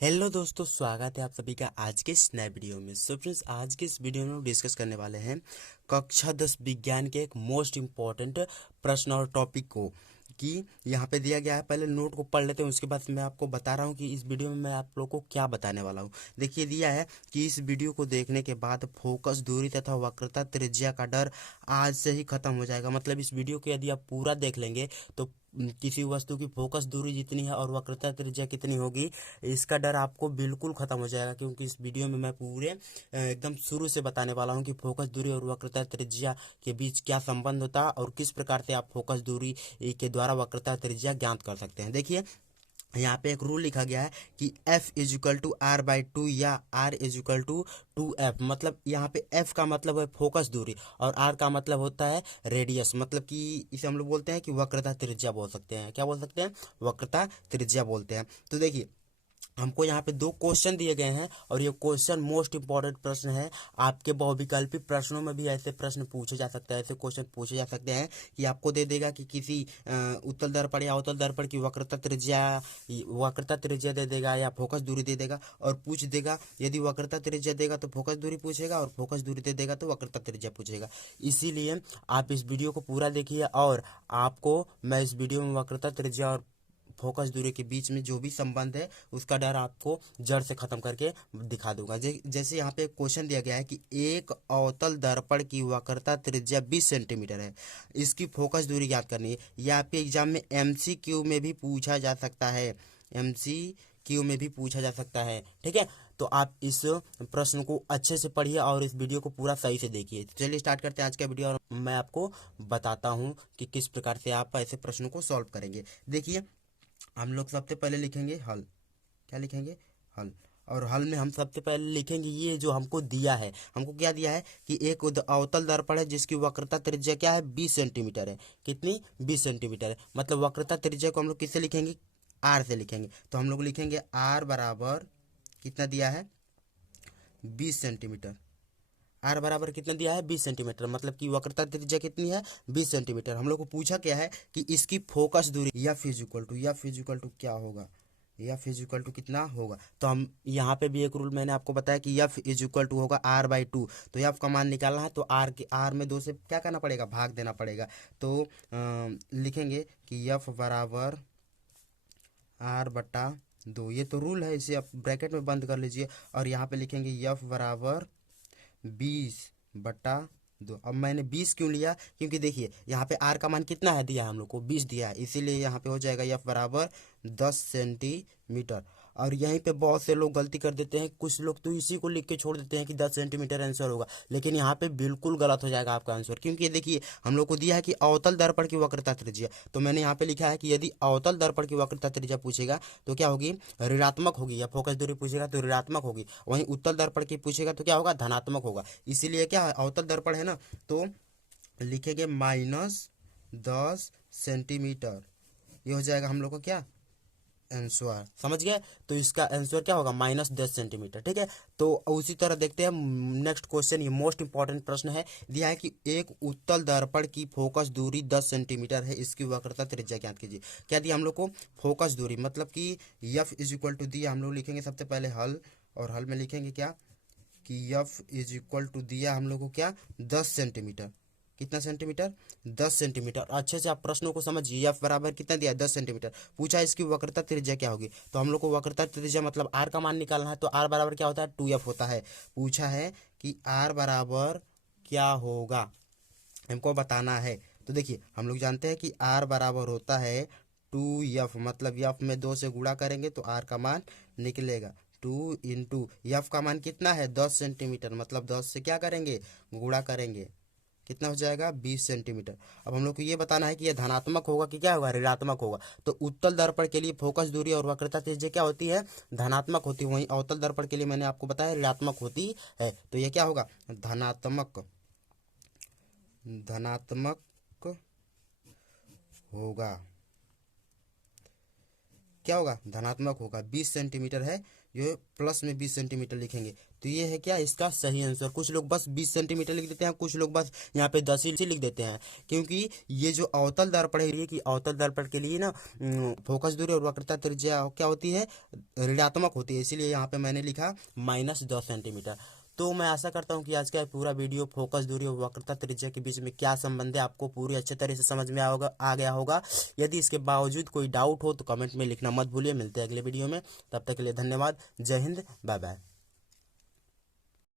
Hello दोस्तों, स्वागत है आप सभी का आज के इस नए वीडियो में। सो फ्रेंड्स, आज के इस वीडियो में हम डिस्कस करने वाले हैं कक्षा 10 विज्ञान के एक मोस्ट इम्पॉर्टेंट प्रश्न और टॉपिक को कि यहाँ पे दिया गया है। पहले नोट को पढ़ लेते हैं, उसके बाद मैं आपको बता रहा हूँ कि इस वीडियो में मैं आप लोग को क्या बताने वाला हूँ। देखिए, दिया है कि इस वीडियो को देखने के बाद फोकस, दूरी तथा वक्रता त्रिज्या का डर आज से ही खत्म हो जाएगा। मतलब इस वीडियो को यदि आप पूरा देख लेंगे तो किसी वस्तु की फोकस दूरी जितनी है और वक्रता त्रिज्या कितनी होगी, इसका डर आपको बिल्कुल खत्म हो जाएगा। क्योंकि इस वीडियो में मैं पूरे एकदम शुरू से बताने वाला हूँ कि फोकस दूरी और वक्रता त्रिज्या के बीच क्या संबंध होता है और किस प्रकार से आप फोकस दूरी के द्वारा वक्रता त्रिज्या ज्ञात कर सकते हैं। देखिए, यहाँ पे एक रूल लिखा गया है कि F is equal to R by two या R is equal to 2F। मतलब यहाँ पे F का मतलब है फोकस दूरी और R का मतलब होता है रेडियस। मतलब कि इसे हम लोग बोलते हैं कि वक्रता त्रिज्या बोल सकते हैं। क्या बोल सकते हैं? वक्रता त्रिज्या बोलते हैं। तो देखिए, हमको यहाँ पे दो क्वेश्चन दिए गए हैं और ये क्वेश्चन मोस्ट इंपॉर्टेंट प्रश्न है। आपके बहुविकल्पी प्रश्नों में भी ऐसे प्रश्न पूछे जा सकते हैं, ऐसे क्वेश्चन पूछे जा सकते हैं कि आपको दे देगा कि किसी उत्तल दर्पण या अवतल दर्पण की वक्रता त्रिज्या दे देगा या फोकस दूरी दे देगा और पूछ देगा। यदि वक्रता त्रिज्या देगा तो फोकस दूरी पूछेगा और फोकस दूरी दे देगा तो वक्रता त्रिज्या पूछेगा। इसीलिए आप इस वीडियो को पूरा देखिए और आपको मैं इस वीडियो में वक्रता त्रिज्या और फोकस दूरी के बीच में जो भी संबंध है उसका डर आपको जड़ से खत्म करके दिखा दूंगा। जैसे यहाँ पे क्वेश्चन दिया गया है कि एक अवतल दर्पण की वक्रता त्रिज्या 20 सेंटीमीटर है, इसकी फोकस दूरी ज्ञात करनी है। यह आपके एग्जाम में MCQ में भी पूछा जा सकता है। MCQ में भी पूछा जा सकता है, ठीक है। तो आप इस प्रश्न को अच्छे से पढ़िए और इस वीडियो को पूरा सही से देखिए। चलिए स्टार्ट करते हैं आज का वीडियो और मैं आपको बताता हूँ कि किस प्रकार से आप ऐसे प्रश्नों को सॉल्व करेंगे। देखिए, हम लोग सबसे पहले लिखेंगे हल। क्या लिखेंगे? हल। और हल में हम सबसे पहले लिखेंगे ये जो हमको दिया है। हमको क्या दिया है कि एक अवतल दर्पण है जिसकी वक्रता त्रिज्या क्या है? 20 सेंटीमीटर है। कितनी? 20 सेंटीमीटर है। मतलब वक्रता त्रिज्या को हम लोग किससे लिखेंगे? आर से लिखेंगे। तो हम लोग लिखेंगे आर बराबर कितना दिया है? 20 सेंटीमीटर। आर बराबर कितना दिया है? 20 सेंटीमीटर। मतलब कि वक्रता त्रिज्या कितनी है? 20 सेंटीमीटर। हम लोग को पूछा क्या है कि इसकी फोकस दूरी या फिजिकल टू क्या होगा? या फिजिकल टू कितना होगा? तो हम यहाँ पे भी एक रूल मैंने आपको बताया कि एफ इज इक्वल टू होगा आर बाई टू। तो एफ का मान निकालना है तो आर में 2 से क्या करना पड़ेगा? भाग देना पड़ेगा। तो लिखेंगे कि एफ बराबर आर बटा 2। ये तो रूल है, इसे आप ब्रैकेट में बंद कर लीजिए और यहाँ पे लिखेंगे एफ बराबर 20/2। अब मैंने 20 क्यों लिया? क्योंकि देखिए यहाँ पे आर का मान कितना है दिया है? हम लोग को 20 दिया है, इसीलिए यहाँ पे हो जाएगा एफ बराबर 10 सेंटीमीटर। और यहीं पे बहुत से लोग गलती कर देते हैं। कुछ लोग तो इसी को लिख के छोड़ देते हैं कि 10 सेंटीमीटर आंसर होगा, लेकिन यहाँ पे बिल्कुल गलत हो जाएगा आपका आंसर। क्योंकि देखिए, हम लोग को दिया है कि अवतल दर्पण की वक्रता त्रिज्या, तो मैंने यहाँ पे लिखा है कि यदि अवतल दर्पण की वक्रता त्रिज्या पूछेगा तो क्या होगी? ऋणात्मक होगी। या फोकस दूरी पूछेगा तो ऋणात्मक होगी। वहीं उत्तल दर्पण की पूछेगा तो क्या होगा? धनात्मक होगा। इसीलिए क्या है, अवतल दर्पण है ना, तो लिखेंगे -10 सेंटीमीटर। ये हो जाएगा हम लोग का क्या? आंसर। समझ गए? तो इसका आंसर क्या होगा? -10 सेंटीमीटर, ठीक है। तो उसी तरह देखते हैं नेक्स्ट क्वेश्चन। ये मोस्ट इंपॉर्टेंट प्रश्न है। दिया है कि एक उत्तल दर्पण की फोकस दूरी 10 सेंटीमीटर है, इसकी वक्रता त्रिज्या ज्ञात कीजिए। क्या दिया हम लोग को? फोकस दूरी। मतलब कि एफ इज इक्वल टू दिया, हम लोग लिखेंगे सबसे पहले हल। और हल में लिखेंगे क्या कि एफ इज इक्वल टू दिया हम लोग को क्या? 10 सेंटीमीटर। कितना सेंटीमीटर? 10 सेंटीमीटर। अच्छे से आप प्रश्नों को समझिए। एफ बराबर कितना दिया? 10 सेंटीमीटर। पूछा इसकी वक्रता त्रिज्या क्या होगी, तो हम लोग को वक्रता त्रिज्या मतलब आर का मान निकालना है। तो आर बराबर क्या होता है? 2F होता है। पूछा है कि आर बराबर क्या होगा, हमको बताना है। तो देखिए, हम लोग जानते हैं कि आर बराबर होता है 2F। मतलब एफ में 2 से गुणा करेंगे तो आर का मान निकलेगा 2 × एफ का मान कितना है? 10 सेंटीमीटर। मतलब 10 से क्या करेंगे? गुणा करेंगे। कितना हो जाएगा? 20 सेंटीमीटर। अब हम लोग को ये बताना है कि यह धनात्मक होगा कि क्या होगा? ऋणात्मक होगा। तो उत्तल दर्पण के लिए फोकस दूरी और वक्रता त्रिज्या क्या होती है? धनात्मक होती है। वहीं अवतल दर्पण के लिए मैंने आपको बताया ऋणात्मक होती है। तो ये क्या होगा? धनात्मक धनात्मक होगा। क्या होगा, धनात्मक होगा। 20 सेंटीमीटर है, ये प्लस में 20 सेंटीमीटर लिखेंगे, तो ये है क्या इसका सही आंसर। कुछ लोग बस 20 सेंटीमीटर लिख देते हैं, कुछ लोग बस यहाँ पे 10 ही लिख देते हैं, क्योंकि ये जो अवतल दर्पण है, कि अवतल दर्पण के लिए ना फोकस दूरी और वक्रता त्रिज्या क्या होती है, ऋणात्मक होती है, इसीलिए यहाँ पे मैंने लिखा -10 सेंटीमीटर। तो मैं आशा करता हूँ कि आज का पूरा वीडियो फोकस दूरी और वक्रता त्रिज्या के बीच में क्या संबंध है आपको पूरी अच्छे तरह से समझ में आ गया होगा। यदि इसके बावजूद कोई डाउट हो तो कमेंट में लिखना मत भूलिए। मिलते हैं अगले वीडियो में, तब तक के लिए धन्यवाद। जय हिंद, बाय बाय।